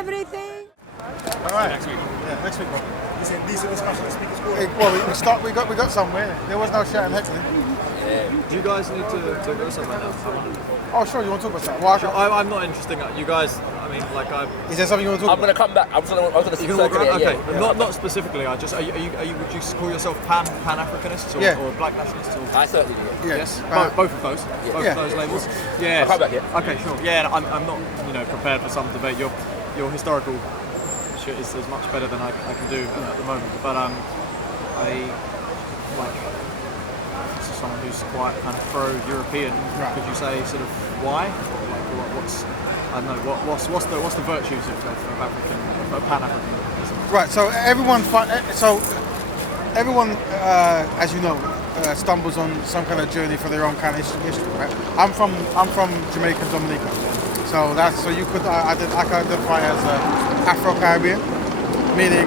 everything. All right. Next week. Yeah, next week, bro. Decent discussion to speak as well. Hey, well, we got somewhere. There was no shouting heckling. Do you guys need to go somewhere now? Oh, sure. You want to talk about that? Well, I'm not interested. You guys, I mean, like is there something you want to talk I'm going to come back. I was going to you can walk around? Okay, not specifically. I just, are you, would you call yourself Pan-africanists or Black nationalists? Or? I certainly do. Yes, both of those. Both of those labels. Yeah. I'll come back here. Okay, sure. Yeah, I'm not, prepared for some debate. Your historical shit is much better than I can do at the moment. But this is someone who's quite kind of pro-European. Right. Could you say sort of why? Like what's I don't know. What's the virtues of Pan-Africanism? Right. So everyone, as you know, stumbles on some kind of journey for their own kind of history. Right. I'm from Jamaica and Dominica, so you could I can identify as Afro-Caribbean, meaning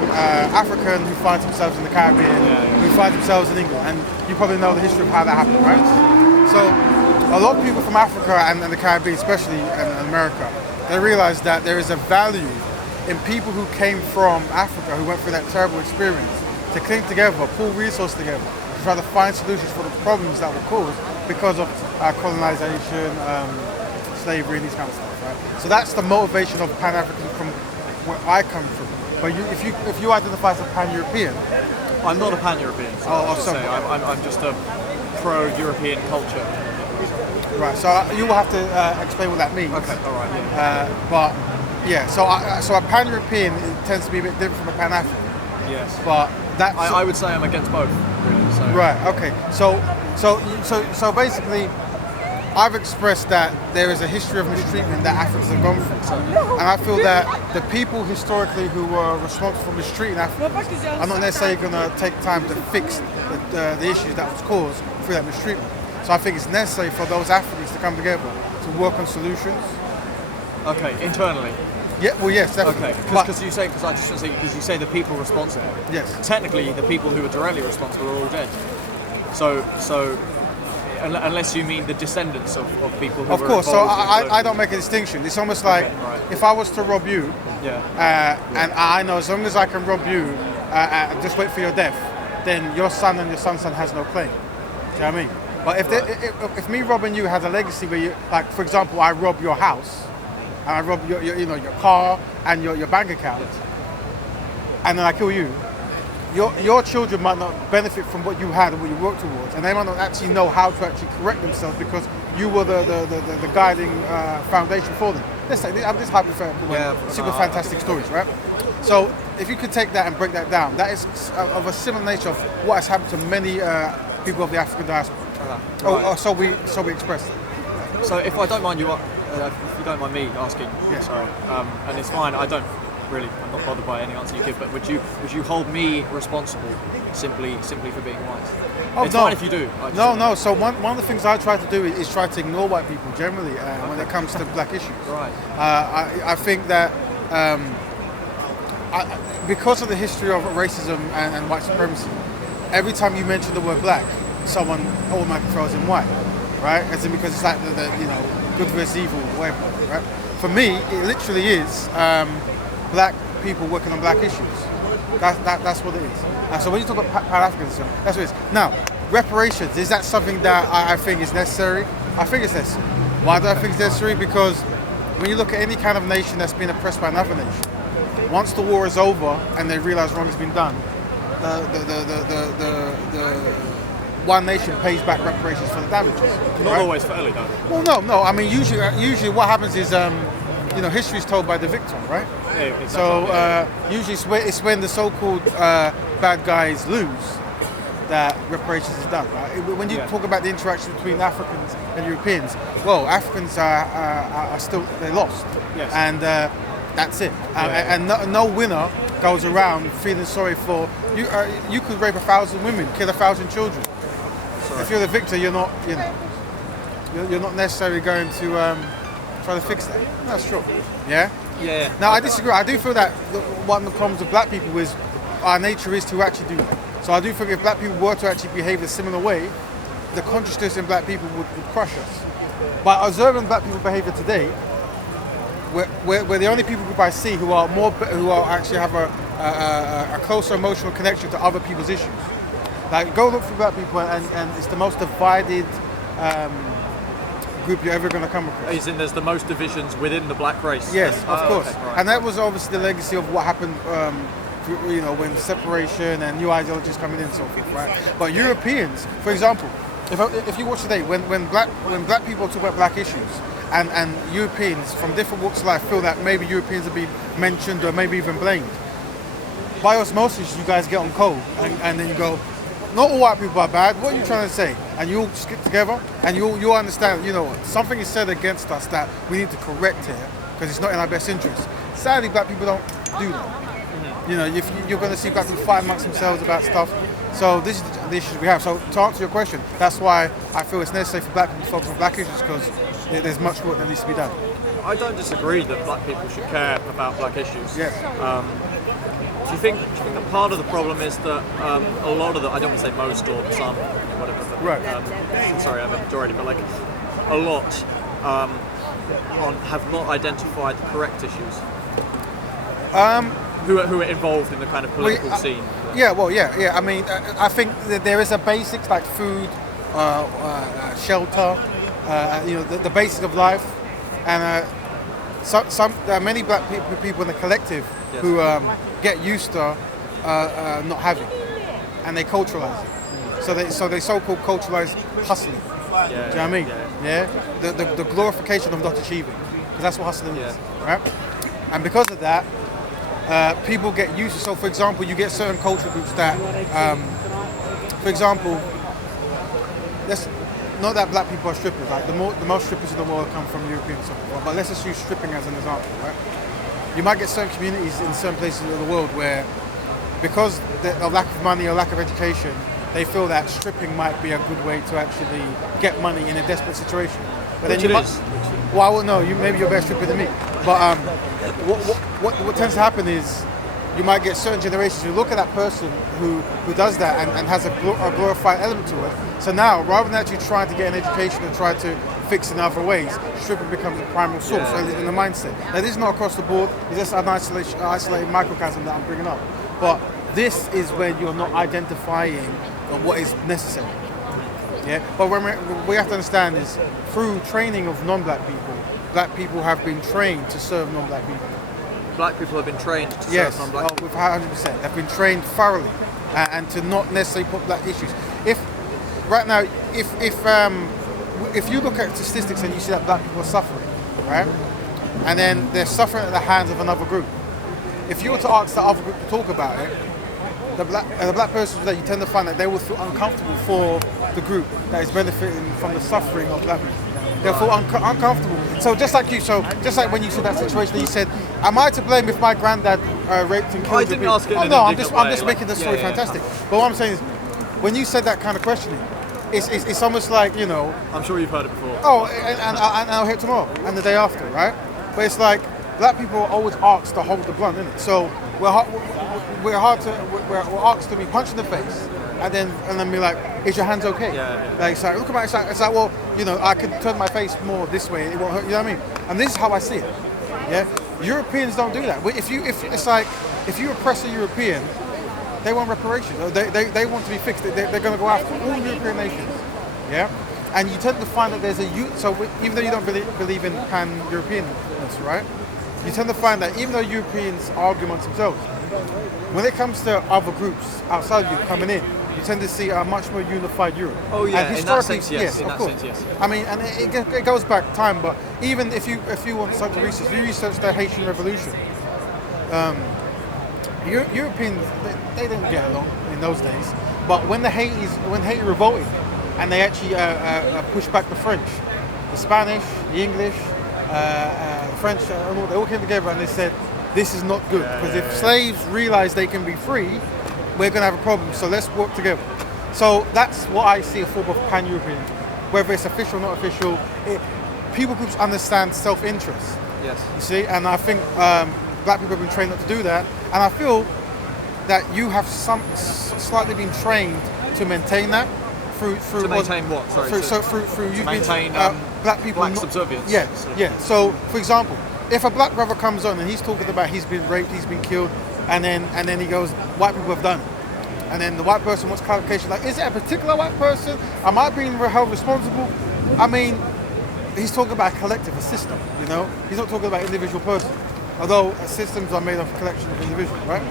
African who finds themselves in the Caribbean, who find themselves in England, and you probably know the history of how that happened, right? So a lot of people from Africa and the Caribbean, especially in America, they realize that there is a value in people who came from Africa, who went through that terrible experience, to cling together, pull resources together, to try to find solutions for the problems that were caused because of colonization, slavery, and these kind of stuff, right? So that's the motivation of Pan-Africanism from where I come from. But if you identify as a Pan-European, I'm not a Pan-European. So I'm just a pro-European culture. Right. So you will have to explain what that means. Okay. All right. So a Pan-European tends to be a bit different from a Pan-African. Yes. But that I would say I'm against both. Really. So. Right. Okay. So basically, I've expressed that there is a history of mistreatment that Africans have gone through, and I feel that the people historically who were responsible for mistreating Africans are not necessarily going to take time to fix the issues that was caused through that mistreatment. So I think it's necessary for those Africans to come together to work on solutions. Okay, internally. Yeah. Well, yes, definitely. Okay, because you say the people responsible. Yes. Technically, the people who are directly responsible are all dead. So. Unless you mean the descendants of people who were involved. Of course, so I in don't make a distinction. It's almost like if I was to rob you, and I know as long as I can rob you and just wait for your death, then your son and your son's son has no claim. Do you know what I mean? But if me robbing you has a legacy where you, like for example, I rob your house, and I rob your car and your bank account, and then I kill you, your children might not benefit from what you had and what you worked towards, and they might not actually know how to actually correct themselves because you were the guiding foundation for them. Let's say, I'm just hypothetical, super fantastic stories, right? So if you could take that and break that down, that is of a similar nature of what has happened to many people of the African diaspora. So we express it. So if I don't mind if you don't mind me asking, sorry, and it's fine. I'm not bothered by any answer you give. But would you hold me responsible simply for being white? It's fine if you do. No. So one of the things I try to do is try to ignore white people generally when it comes to black issues. Right. I think that because of the history of racism and white supremacy, every time you mention the word black, someone automatically throws in white, right? As in because it's like the good versus evil, whatever, right? For me, it literally is black people working on black issues. That's what it is. So when you talk about Pan-Africanism, that's what it is. Now, reparations, is that something that I think is necessary? I think it's necessary. Why do I think it's necessary? Because when you look at any kind of nation that's been oppressed by another nation, once the war is over and they realize wrong has been done, the one nation pays back reparations for the damages. Not always fairly, though. Well, no. I mean, usually what happens is, history is told by the victim, right? Yeah, exactly. So usually it's when the so-called bad guys lose that reparations is done, right? When you talk about the interaction between Africans and Europeans, well, Africans are still, they lost. Yes. And that's it. And no winner goes around feeling sorry for you. You could rape 1,000 women, kill 1,000 children. If you're the victor, you're not necessarily going to try to fix that. That's true. Yeah. Yeah. Now I disagree. I do feel that one of the problems of black people is our nature is to actually do that. So I do think if black people were to actually behave a similar way, the consciousness in black people would crush us. By observing black people's behavior today, we're the only people group I see who are actually have a closer emotional connection to other people's issues. Like, go look for black people, and it's the most divided group you're ever going to come across. As in, there's the most divisions within the black race. Yes, of course. Okay, right. And that was obviously the legacy of what happened, when separation and new ideologies coming in and so forth, right? But Europeans, for example, if you watch today, when black people talk about black issues, and Europeans from different walks of life feel that maybe Europeans have been mentioned or maybe even blamed, by osmosis you guys get on cold, and then you go, not all white people are bad, what are you trying to say? And you all stick together, and you understand, something is said against us that we need to correct here, because it's not in our best interest. Sadly, black people don't do that. If you're going to see black people fight amongst themselves about stuff. So this is the issues we have. So to answer your question, that's why I feel it's necessary for black people to focus on black issues, because there's much work that needs to be done. I don't disagree that black people should care about black issues. Yes. Do you think that part of the problem is that a lot of I don't want to say most or some, whatever, but, right. Sorry, I'm a majority, but like a lot have not identified the correct issues. Who are involved in the kind of political scene. Yeah. I mean, I think that there is a basics like food, shelter, the basics of life, and there are many black people in the collective who get used to not having, and they culturalize it. So they so-called culturalize hustling. Do you know what I mean? Yeah. The glorification of not achieving, because that's what hustling is, right? And because of that, people get used to. So, for example, you get certain cultural groups that, for example, not that black people are strippers. Like the most strippers in the world come from Europeans, but let's just use stripping as an example, right? You might get certain communities in certain places of the world where, because of lack of money or lack of education, they feel that stripping might be a good way to actually get money in a desperate situation. But then well, I won't know. Maybe you're a better stripper than me. But what tends to happen is you might get certain generations who look at that person who does that and has a glorified element to it. So now, rather than actually trying to get an education and try to fix in other ways, stripping becomes a primary source in the mindset. Now, this is not across the board. It's just an isolated microcosm that I'm bringing up. But this is where you're not identifying what is necessary. Yeah. But what we have to understand is, through training of non-black people, black people have been trained to serve non-black people. Black people have been trained to serve non-black people? Yes, 100%. They've been trained thoroughly, and to not necessarily put black issues. If you look at statistics and you see that black people are suffering, right, and then they're suffering at the hands of another group, if you were to ask the other group to talk about it, the black persons that you tend to find that they will feel uncomfortable for the group that is benefiting from the suffering of black people. They'll feel uncomfortable. So just like when you said that situation, you said, "Am I to blame if my granddad raped and killed?" I didn't ask it. Oh no, I'm just making the story fantastic. But what I'm saying is, when you said that kind of questioning, it's almost like, I'm sure you've heard it before. Oh, and I'll hear it tomorrow and the day after, right? But it's like black people are always asked to hold the blunt, isn't it? So we're asked to be punched in the face, and then be like, "Is your hands okay?" Like, it's like, look at my, it's like, well, I could turn my face more this way, it won't hurt. You know what I mean? And this is how I see it. Yeah, Europeans don't do that. If you oppress a European, they want reparations. They want to be fixed. They're going to go after all European nations. Yeah, and you tend to find that there's so even though you don't believe in Pan-Europeanism, right? You tend to find that even though Europeans argue amongst themselves, when it comes to other groups outside you coming in, you tend to see a much more unified Europe. Oh yeah, and in that sense, yes. In that sense, yes. I mean, and it goes back time, but even if you want such research, you research the Haitian Revolution. Europeans, they didn't get along in those days, but when Haiti revolted, and they actually pushed back the French, the Spanish, the English, the French, they all came together and they said, this is not good, because if slaves realize they can be free, we're going to have a problem, so let's work together. So that's what I see a form of pan-European, whether it's official or not official. People groups understand self-interest. Yes. You see, and I think black people have been trained not to do that, and I feel that you have slightly been trained to maintain that through to maintain what? Sorry. Through you've maintain been black people black subservience. Yeah. So, for example, if a black brother comes on and he's talking about he's been raped, he's been killed, and then he goes, white people have done it. And then the white person wants clarification, like, is it a particular white person? Am I being held responsible? I mean, he's talking about a collective, a system, you know? He's not talking about individual person. Although systems are made of a collection of individuals, right?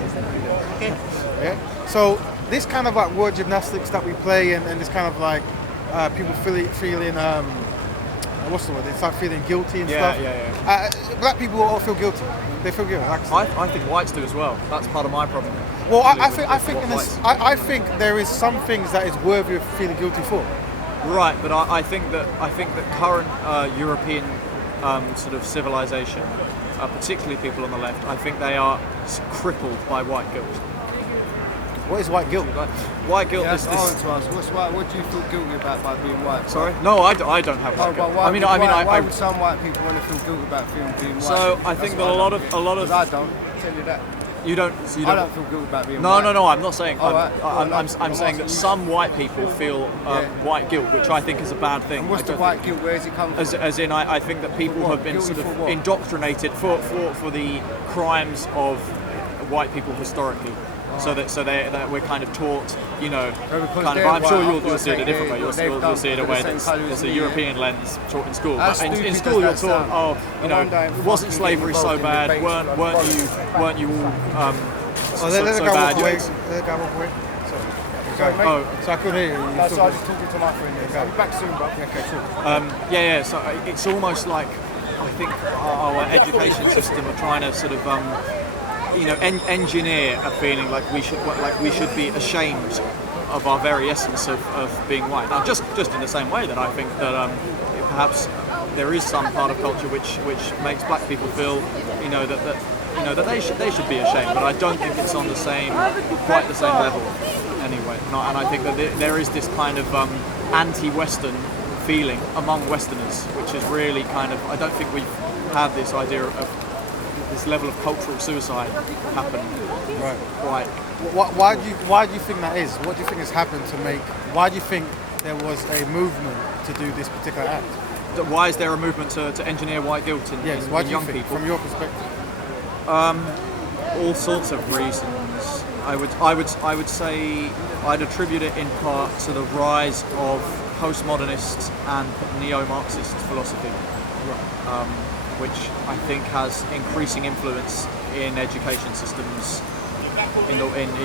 Yeah. So this kind of like word gymnastics that we play and this kind of like people feeling what's the word? It's like feeling guilty and stuff. Black people all feel guilty. They feel guilty. I think whites do as well. That's part of my problem. Well, I think there is some things that is worthy of feeling guilty for. Right, but I think that current European sort of civilization, particularly people on the left, I think they are crippled by white guilt. What is white guilt? White guilt is this. What do you feel guilty about by being white? Sorry? No, I don't have white guilt. Why would some white people want to feel guilty about being white? So I think that a lot of I don't. I'll tell you that. You don't. I don't feel guilty about being white. No. I'm not saying. I'm saying that some white people feel white guilt, which I think is a bad thing. And what's the white guilt? Where does it come from? As in, I think that people have been sort of indoctrinated for the crimes of white people historically. So that we're kind of taught, you know, kind of. I'm sure you'll see it a different way. You'll see it a way that's a European lens taught in school. But in school, you're taught, oh, you know, wasn't slavery so bad? Weren't you all so bad? So I couldn't hear you. So I was just talking to my friend. I'll be back soon, bro. Okay, cool. Yeah. So it's almost like I think our education system are trying to sort of engineer a feeling like we should be ashamed of our very essence of being white. Now, just in the same way that I think that perhaps there is some part of culture which makes black people feel, that they should be ashamed. But I don't think it's on quite the same level, anyway. And I think that there is this kind of anti-Western feeling among Westerners, which is really kind of. I don't think we've had this idea of this level of cultural suicide happen. Right. Right. Why do you think that is? What do you think has happened to make? Why do you think there was a movement to do this particular act? Why is there a movement to engineer white guilt in young people? From your perspective? All sorts of reasons. I would say I'd attribute it in part to the rise of postmodernist and neo-Marxist philosophy. Right. Which I think has increasing influence in education systems in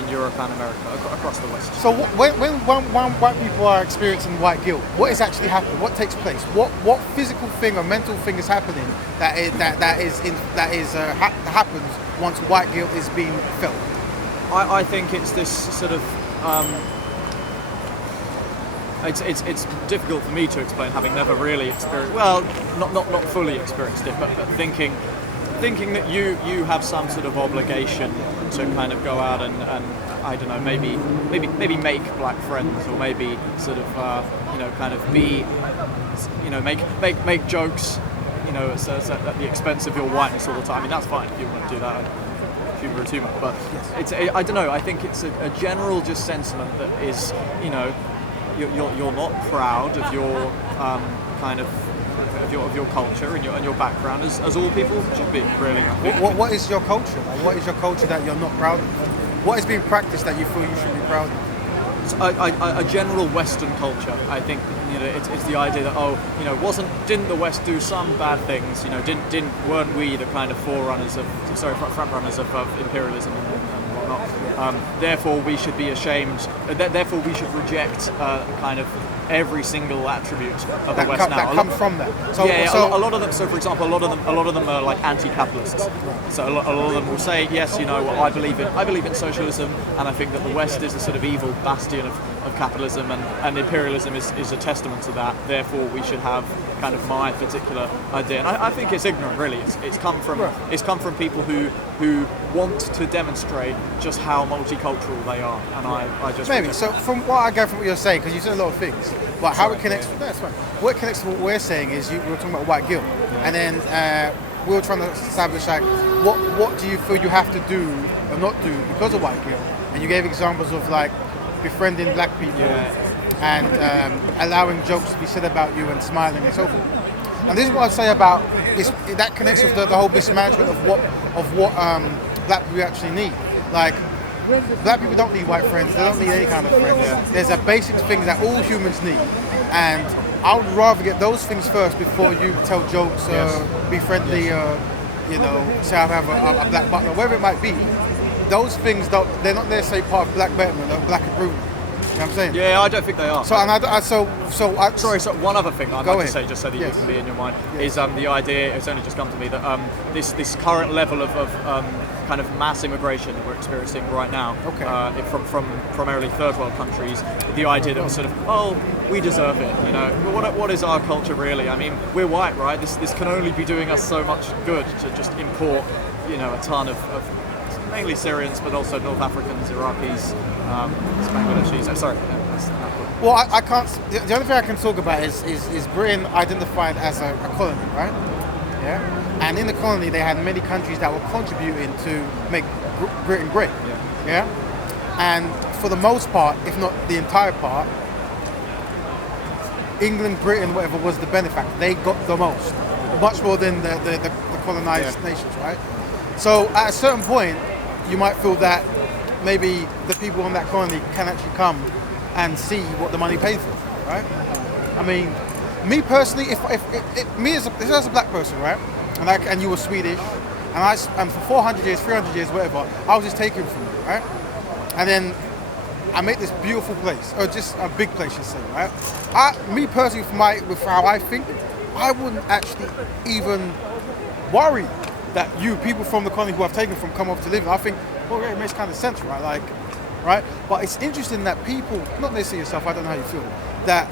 Europe and America, across the West. So when white people are experiencing white guilt, what is actually happening? What takes place? What physical thing or mental thing is happening that happens once white guilt is being felt? I think it's this sort of. It's difficult for me to explain, having never really experienced. Well, not fully experienced it, but thinking that you have some sort of obligation to kind of go out and I don't know, maybe make black friends, or maybe sort of kind of be, make jokes, at the expense of your whiteness all the time. I mean, that's fine if you want to do that. Humour is humour, but it's I don't know. I think it's a general just sentiment that is, you're not proud of your of your culture and your background, as all people should be, really. What is your culture? Like, what is your culture that you're not proud of? What is being practiced that you feel you should be proud of? A general Western culture. I think it's the idea that didn't the West do some bad things? Weren't we the kind of front runners of imperialism and whatnot? Therefore, we should be ashamed. Therefore, we should reject kind of every single attribute of the West now. That comes from that. A lot of them. So, for example, a lot of them are like anti-capitalists. So a lot of them will say, yes, I believe in socialism, and I think that the West is a sort of evil bastion of capitalism, and imperialism is a testament to that. Therefore, we should have kind of my particular idea. And I think it's ignorant, really. It's come from people who want to demonstrate just how multicultural they are, and I just maybe. So from what I get from what you're saying, because you said a lot of things, but how it connects. That's fine. What connects to what we're saying is we were talking about white guilt, and then we were trying to establish like what do you feel you have to do or not do because of white guilt, and you gave examples of like befriending black people and allowing jokes to be said about you and smiling and so forth. And this is what I say about this, that connects with the whole mismanagement of what black people actually need. Like, black people don't need white friends, they don't need any kind of friends. Yeah. There's a basic thing that all humans need, and I would rather get those things first before you tell jokes, be friendly, say I have a black butler, whatever it might be. Those things they're not necessarily part of black betterment or black improvement. You know what I'm saying? Yeah, I don't think they are. So So one other thing I'd Go like to ahead. say, just so that Yes. you can be in your mind, is the idea. It's only just come to me that this current level of kind of mass immigration that we're experiencing right now, from primarily third world countries, the idea that we're sort of, we deserve it. But what is our culture really? I mean, we're white, right? This can only be doing us so much good to just import, a ton of mainly Syrians, but also North Africans, Iraqis, Bangladeshis. Well, I can't. The only thing I can talk about is Britain identified as a colony, right? Yeah. And in the colony, they had many countries that were contributing to make Britain great. Yeah. And for the most part, if not the entire part, England, Britain, whatever was the benefactor. They got the most, much more than the colonized nations, right? So at a certain point, you might feel that maybe the people on that colony can actually come and see what the money paid for, right? I mean, me personally, if me as a black person, right, and you were Swedish, and for 400 years, 300 years, whatever, I was just taken from you, right? And then I make this beautiful place, or just a big place, you say, right? Me personally, with how I think, I wouldn't actually even worry that people from the colony who I've taken from come over to live. I think, it makes kind of sense, right? Right? But it's interesting that people, not necessarily yourself, I don't know how you feel, that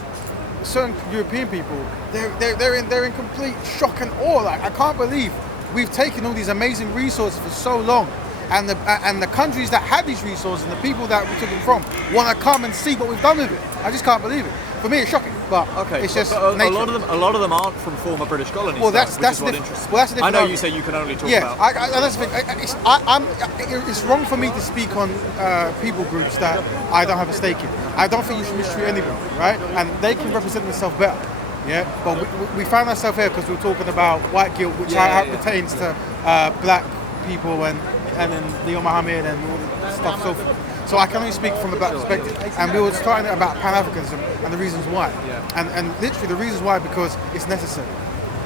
certain European people, they're in complete shock and awe. Like, I can't believe we've taken all these amazing resources for so long, and the countries that had these resources and the people that we took them from want to come and see what we've done with it. I just can't believe it. For me, it's shocking, but it's just nature. A lot of them aren't from former British colonies. Well, that's what interests me. Well, that's the I know different you say you can only talk Yeah, about. that's the thing. It's wrong for me to speak on people groups that I don't have a stake in. I don't think you should mistreat anybody, right? And they can represent themselves better. Yeah, but we found ourselves here because we're talking about white guilt, which pertains to black people and then Leo Mohammed and all the stuff, so forth. So I can only speak from the black perspective. And we were starting about Pan-Africanism and the reasons why. Yeah. And literally the reasons why, because it's necessary.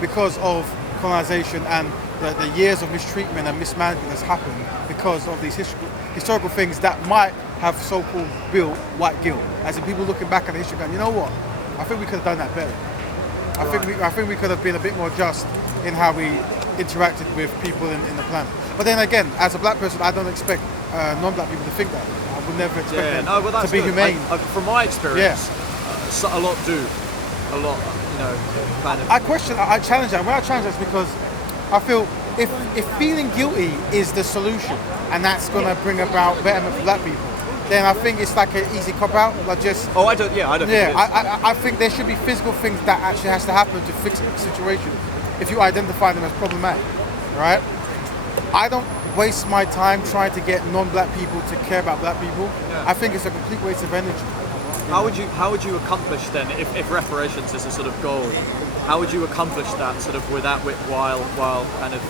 Because of colonization and the years of mistreatment and mismanagement that's happened because of these historical things that might have so-called built white guilt. As in people looking back at the history going, you know what? I think we could have done that better. I think we could have been a bit more just in how we interacted with people in the planet. But then again, as a black person, I don't expect non-black people to think that. I would never expect them to be humane. From my experience, a lot do. A lot, kind of. I challenge that. When I challenge that, it's because I feel if feeling guilty is the solution, and that's going to bring about betterment for black people, then I think it's like an easy cop out. Like just. Oh, I don't. Yeah, I don't. Yeah, I think there should be physical things that actually has to happen to fix the situation. If you identify them as problematic, right? I don't waste my time trying to get non-black people to care about black people. Yeah. I think it's a complete waste of energy. How would you accomplish then, if reparations is a sort of goal? How would you accomplish that sort of while kind of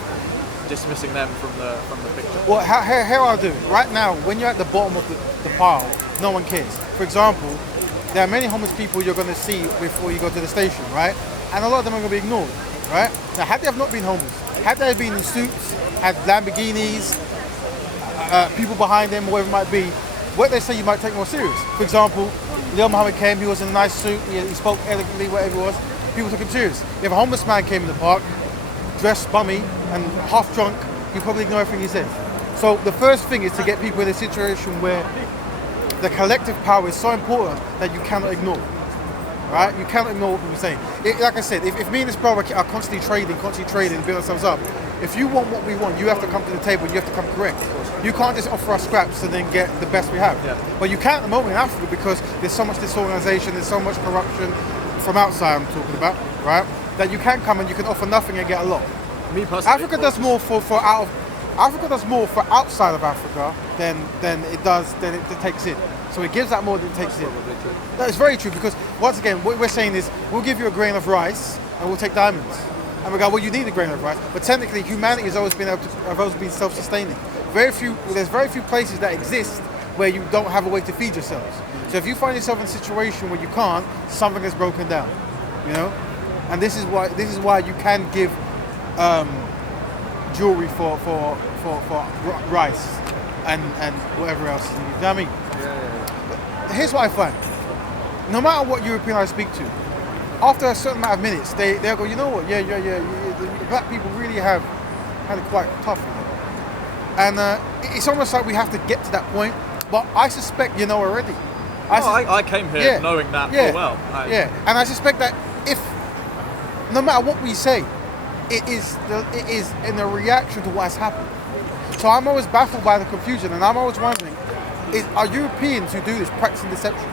dismissing them from the picture? Well, how I'll do it. Right now, when you're at the bottom of the pile, no one cares. For example, there are many homeless people you're going to see before you go to the station, right? And a lot of them are going to be ignored, right? Now, had they have not been homeless, had they been in suits, had Lamborghinis, people behind them, whatever it might be, what they say you might take more serious. For example, Leo Mohammed came, he was in a nice suit, he spoke elegantly, whatever it was, people took him serious. If a homeless man came in the park, dressed bummy and half drunk, you probably ignore everything he says. So the first thing is to get people in a situation where the collective power is so important that you cannot ignore. Right? You cannot ignore what people are saying. Like I said, if me and this brother are constantly trading, building ourselves up, if you want what we want, you have to come to the table and you have to come correct. You can't just offer us scraps and then get the best we have. Yeah. But you can at the moment in Africa because there's so much disorganization, there's so much corruption from outside I'm talking about, right? That you can come and you can offer nothing and get a lot. Me personally, Africa does more Africa does more for outside of Africa than it takes in. So it gives that more than it takes in. That is very true because once again, what we're saying is we'll give you a grain of rice and we'll take diamonds. And we go, well, you need a grain of rice. But technically, humanity has always been self-sustaining. There's very few places that exist where you don't have a way to feed yourselves. So if you find yourself in a situation where you can't, something has broken down, you know. And this is why you can give jewelry for rice and whatever else. You know what I mean? Yeah. But here's what I find: no matter what European I speak to, after a certain amount of minutes, they'll go, you know what? Yeah. The black people really have had it quite tough, you know? And it's almost like we have to get to that point. But I suspect you know already. I came here knowing that full well. And I suspect that if no matter what we say, it is in a reaction to what has happened. So I'm always baffled by the confusion, and I'm always wondering: are Europeans who do this practicing deception?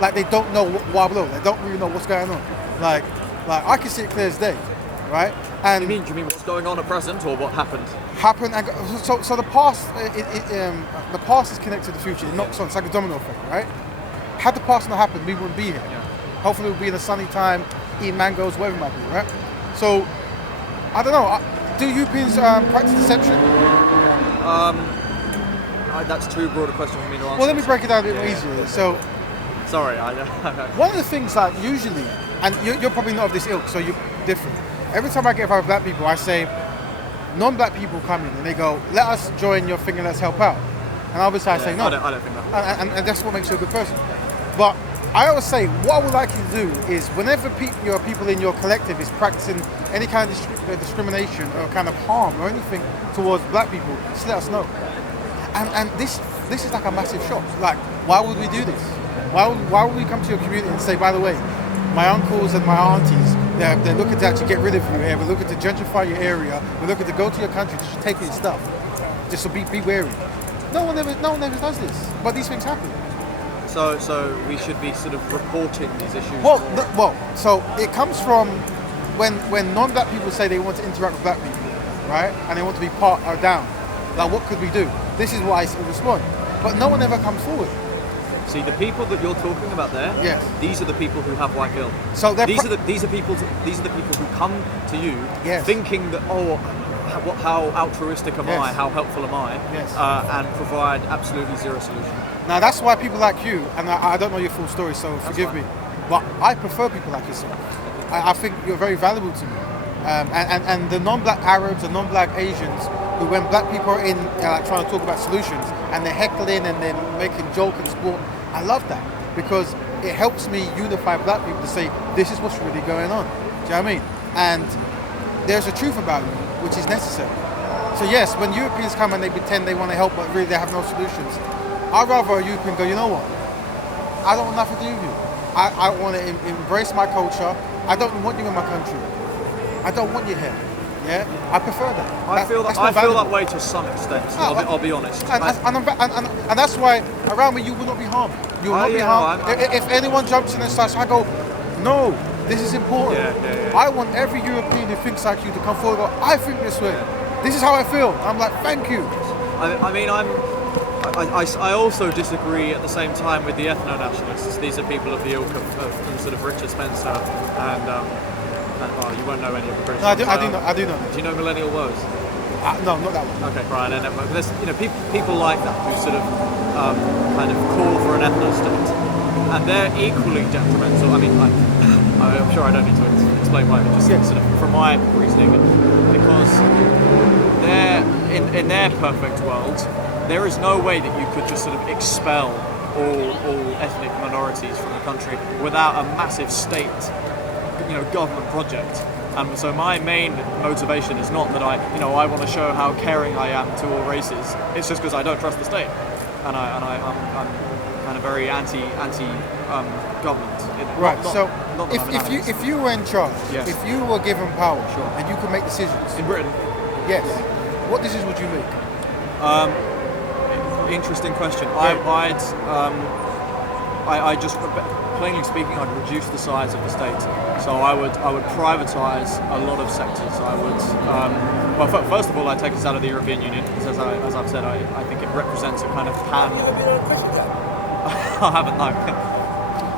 Like they don't know what below, they don't really know what's going on. Like I can see it clear as day, right? And Do you mean what's going on at present, or what happened? So the past, the past is connected to the future. It knocks on. It's like a domino effect, right? Had the past not happened, we wouldn't be here. Yeah. Hopefully, we'll be in a sunny time, eating mangoes, whatever it might be, right? So I don't know. Do Europeans practice deception? That's too broad a question for me to answer. Well, let me break it down a bit more easier. So, sorry, one of the things that usually, and you're probably not of this ilk, so you're different. Every time I get involved with black people, I say, non-black people come in and they go, let us join your thing and let's help out. And obviously I say no. I don't think that. And that's what makes you a good person. But I always say, what I would like you to do is whenever your people in your collective is practicing any kind of discrimination or kind of harm or anything towards black people, just let us know. And this is like a massive shock. Like, why would we do this? Why would we come to your community and say, by the way, my uncles and my aunties, they're looking to actually get rid of you here. We're looking to gentrify your area. We're looking to go to your country to take your stuff. Just so be wary. No one ever does this. But these things happen. So we should be sort of reporting these issues. So it comes from when non-black people say they want to interact with black people, right? And they want to be part or down. Like, what could we do? This is what I respond. But no one ever comes forward. See, the people that you're talking about there, these are the people who have white guilt. So these are the people who come to you thinking that, how altruistic am I, how helpful am I, and provide absolutely zero solution. Now that's why people like you, and I don't know your full story, so forgive me, but I prefer people like yourself. I think you're very valuable to me. And the non-black Arabs and non-black Asians, who when black people are in trying to talk about solutions and they're heckling and they're making joke and sport, I love that because it helps me unify black people to say this is what's really going on. Do you know what I mean? And there's a truth about you which is necessary. So yes, when Europeans come and they pretend they want to help but really they have no solutions, I'd rather a European go, you know what? I don't want nothing to do with you. I want to embrace my culture. I don't want you in my country. I don't want you here. Yeah, I prefer that. I feel that way to some extent. I'll be honest. And that's why around me you will not be harmed. You will not be harmed. If anyone jumps in and starts, I go, no, this is important. I want every European who thinks like you to come forward and go, I think this way. This is how I feel. I'm like, thank you. I also disagree at the same time with the ethno-nationalists. These are people of the ilk of sort of Richard Spencer and you won't know any of the British. No, I do know. Do you know Millennial Woes? No, not that one. Okay, right. And there's people like that who sort of kind of call for an ethno-state, and they're equally detrimental. I mean, I'm sure I don't need to explain why, but just sort of from my reasoning, because they're in their perfect world, there is no way that you could just sort of expel all ethnic minorities from the country without a massive state, government project. So my main motivation is not that I want to show how caring I am to all races. It's just because I don't trust the state, and I'm kind of very anti government. If you were in charge, if you were given power, and you could make decisions in Britain, what decisions would you make? Interesting question. I just, plainly speaking, I'd reduce the size of the state. So I would privatise a lot of sectors. I would, first of all, I'd take us out of the European Union, because as I've said, I think it represents a kind of pan. I haven't, no.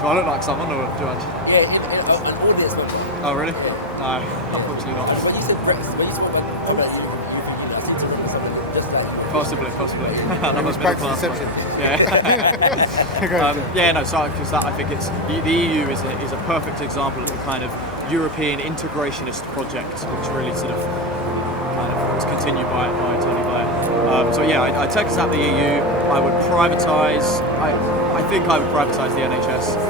Do I look like someone, or do I? Yeah, an audience member. Oh, really? Yeah. No, unfortunately not. When you said Brexit, when you spoke about Brexit, you seem to remember something just like. Possibly. It was practice deception. Yeah. Yeah, no, so because I think it's the EU is a perfect example of the kind of European integrationist project, which really sort of kind of was continued by Tony Blair. So yeah, I take us out the EU. I would privatise. I think I would privatise the NHS.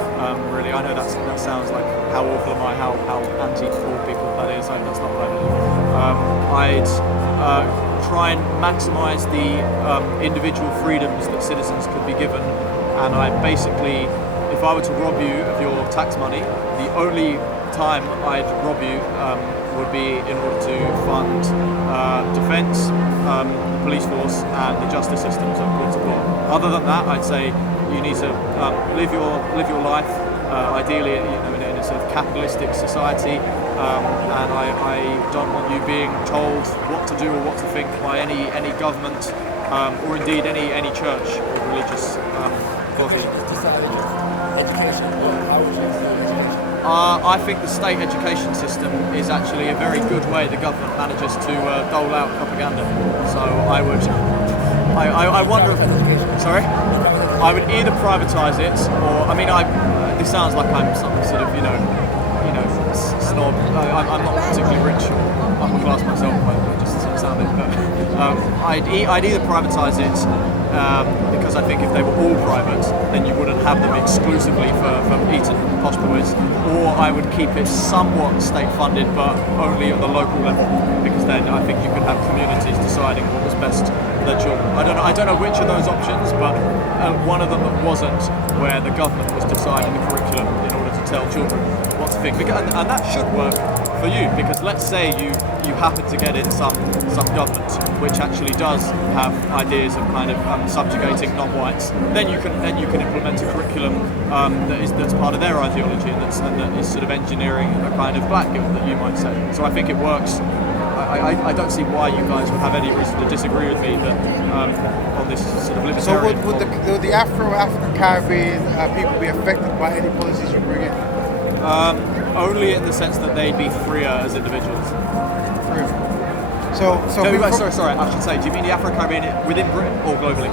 Really, I know that sounds like how awful am I, how anti-poor people that is. That's not what I believe. I'd try and maximise the individual freedoms that citizens could be given, and I basically, if I were to rob you of your tax money, the only time I'd rob you would be in order to fund defence, the police force, and the justice systems and courts of law. Other than that, I'd say you need to live your life, ideally, in a sort of capitalistic society. And I don't want you being told what to do or what to think by any government, or indeed any church or religious body. I think the state education system is actually a very good way the government manages to dole out propaganda. So I wonder if, sorry? I would either privatise it, or this sounds like I'm some sort of snob. I'm not particularly rich or upper class myself. I just sort of sound it, but I'd either privatise it because I think if they were all private, then you wouldn't have them exclusively for Eton posh boys, or I would keep it somewhat state funded, but only at the local level, because then I think you could have communities deciding what was best for their children. I don't know which of those options, but one of them wasn't where the government was deciding the curriculum in order to tell children what to think, and that should work for you, because let's say you happen to get in some government which actually does have ideas of kind of subjugating non-whites, then you can implement a curriculum that's part of their ideology, and that is sort of engineering a kind of black guilt, that you might say. So I think it works. I don't see why you guys would have any reason to disagree with me that on this sort of libertarian. So would the African Caribbean people be affected by any policies you bring in? Only in the sense that they'd be freer as individuals. Freer. So sorry, I should say, do you mean the Afro-Caribbean within Britain or globally?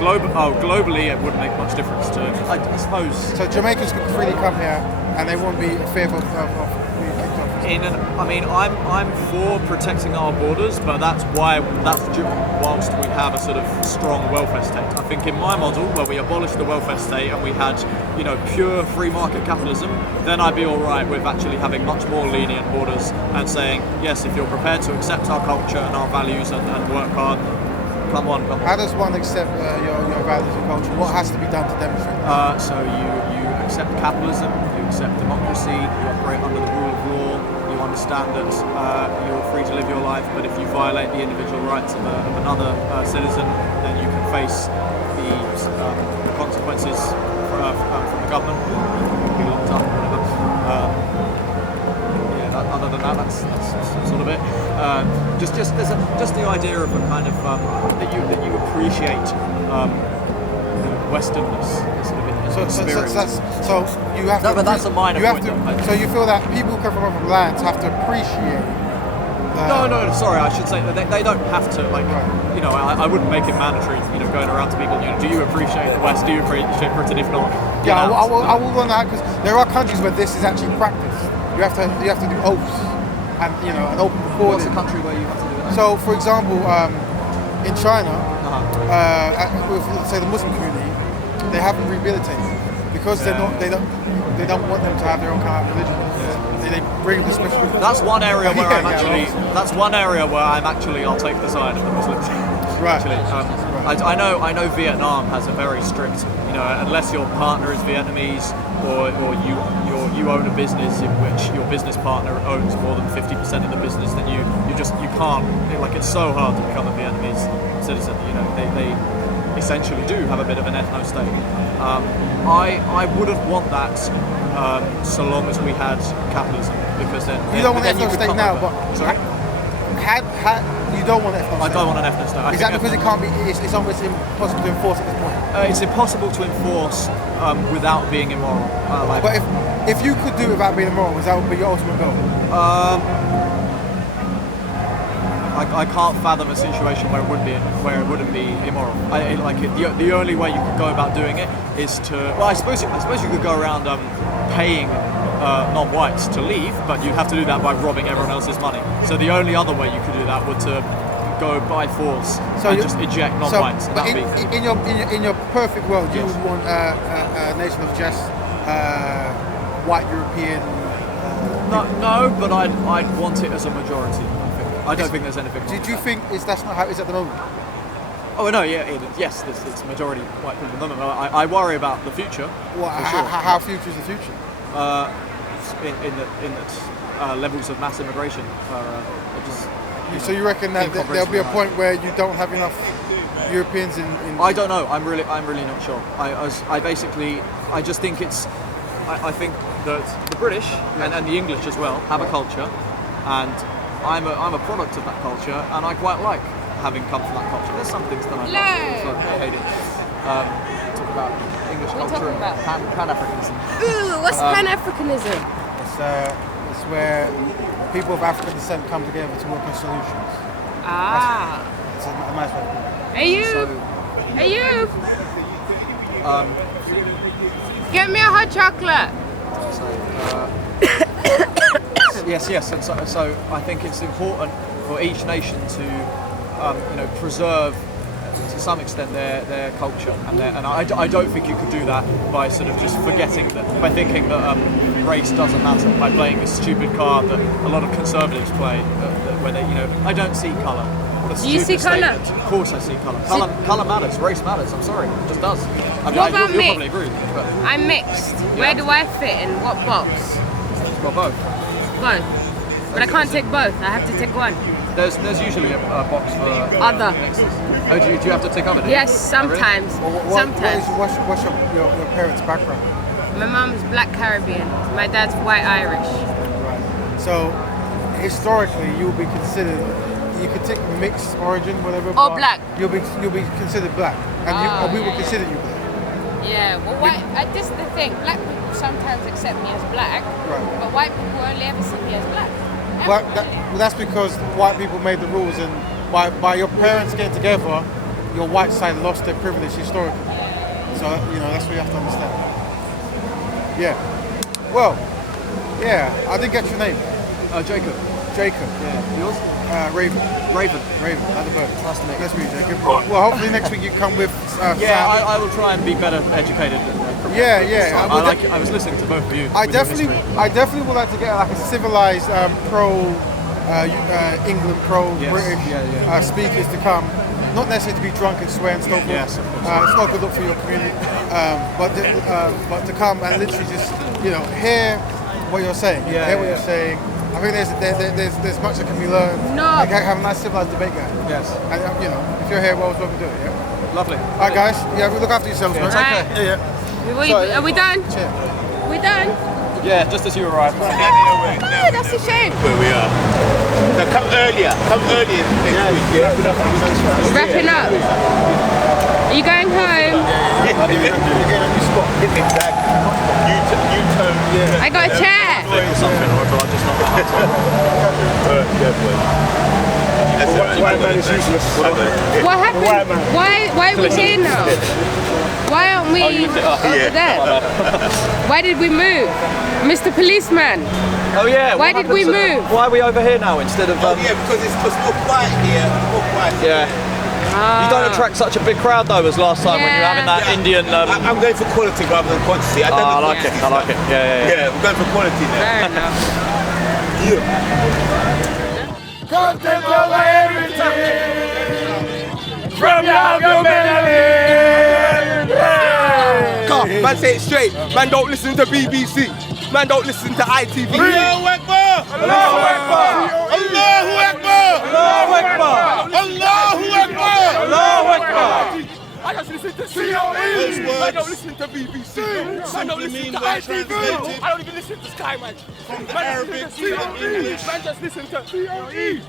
Globally it wouldn't make much difference to, I suppose. So Jamaicans could freely come here and they won't be fearful of being kicked off? I'm for protecting our borders, but that's whilst we have a sort of strong welfare state. I think in my model, where we abolished the welfare state and we had, pure free market capitalism, then I'd be all right with actually having much more lenient borders and saying, yes, if you're prepared to accept our culture and our values and work hard, come on. How does one accept your values and culture? What has to be done to demonstrate? So you accept capitalism, you accept democracy, you operate under the rule of law, you understand that you're free to live your life, but if you violate the individual rights of another citizen, then you can face the consequences from the government. You can be locked up or whatever. Other than that, that's sort of it. Just the idea of a kind of that you appreciate Westernness, sort of experience. So you have to. But that's a minor point. So you feel that people who come from other lands have to appreciate. No, sorry, I should say that they don't have to, right. I wouldn't make it mandatory, going around to people, do you appreciate the West, do you appreciate Britain, if not? Yeah, I will run that, because there are countries where this is actually practiced. You have to do oaths, and an open recording. What's a country where you have to do that? So, for example, in China, with, say, the Muslim community, they haven't rehabilitated because they don't want them to have their own kind of religion. They bring the special. That's one area where I'm actually. I'll take the side of the Muslims. Right. Actually, I know Vietnam has a very strict. Unless your partner is Vietnamese or you own a business in which your business partner owns more than 50% of the business, then you can't. It's so hard to become a Vietnamese citizen. They essentially do have a bit of an ethno-state. I wouldn't want that so long as we had capitalism, because then you don't want then ethno-state now, but sorry. you don't want ethno-state? I don't want an ethno-state. Is that because it can't be? It's almost impossible to enforce at this point. It's impossible to enforce without being immoral. But if you could do it without being immoral, that would be your ultimate goal. I can't fathom a situation where it wouldn't be immoral. The only way you could go about doing it is to. Well, I suppose you could go around paying non-whites to leave, but you'd have to do that by robbing everyone else's money. So the only other way you could do that would to go by force and just eject non-whites. So, but in your perfect world, you would want a nation of just white European. No, but I'd want it as a majority. I don't think there's anything. Do you think that's not how it is at the moment? Oh no, yeah, yes, it's majority white people at the moment. I worry about the future. Well, how future is the future? In that levels of mass immigration are just. So you reckon that there'll be a point where you don't have enough Europeans in? I don't know. I'm really not sure. I just think I think that the British and the English as well have a culture, and I'm a product of that culture, and I quite like having come from that culture. There's some things that I like. Talk about English culture and Pan-africanism. Ooh, what's Pan-africanism? It's where people of African descent come together to work on solutions. It's a nice way to put it. Hey you! Get me a hot chocolate. Yes, and so I think it's important for each nation to, preserve to some extent their culture, and I don't think you could do that by sort of just forgetting that, by thinking that race doesn't matter, by playing this stupid card that a lot of conservatives play, where they, I don't see colour. Do you see colour? Of course I see colour. Colour matters, race matters, I'm sorry, it just does. What about you'll me? probably agree with me, but I'm mixed. Where do I fit in? What box? well, both. Both. But I can't take both. I have to take one. There's usually a box for Other. mixes. Oh, do you have to take other? Yes, sometimes. Sometimes. What's your parents' background? My mom's black Caribbean. My dad's white Irish. Right. So historically, you'll be considered. You could take mixed origin, whatever. Or black. You'll be considered black, and we will consider you black. Yeah. Well, this is the thing. Black people sometimes accept me as black, Right. but white people only ever see me as black. Well, that's because white people made the rules, and by your parents getting together, your white side lost their privilege historically. So that's what you have to understand. Yeah. Well, yeah. I didn't get your name. Jacob. Jacob. Yeah. Yours? Raven. Raven. Like the bird. Nice to meet you. Nice to meet you, Jacob. Well, hopefully next week you come with. I will try and be better educated. Yeah. I was listening to both of you. I definitely would like to get like a civilized England pro-British speakers to come. Not necessarily to be drunk and swear and so forth. Yes, of course. It's not good look for your community. But to come and literally just hear what you're saying. Hear what you're saying. I think there's much that can be learned. No. Like have a nice civilized debate guy. Yes. And if you're here, well, welcome to do it. Yeah. Lovely. All right, guys. Yeah, look after yourselves, man. Take care. Yeah. Are we done? Cheers. We done? Yeah, just as you arrived. Oh, that's a shame. Where we are. Now come earlier next week, yeah? Wrapping up. Are you going home? U-turn. I got a chair. Something or other, I'm just not White man is useless. What happened? Why are we here now? Why aren't we over there? Why did we move? Mr. Policeman, Oh yeah. Why did we move? Why are we over here now instead of? Yeah, because it's more quiet here. Yeah. You don't attract such a big crowd though as last time when you were having that Indian. I'm going for quality rather than quantity. I like it. I like it. Yeah. I'm going for quality now. Fair enough. Come take over everything from your humanity. Man, say it straight. Man, don't listen to BBC. Man, don't listen to ITV. Allahu Akbar! Allahu Akbar! Allahu Akbar! Allahu Akbar! Allahu Akbar! Allahu Akbar! listen to COE. Man don't listen to BBC. Man don't listen to ITV. I don't even listen to Sky, man. Man listen to COE. Man just listen to COE.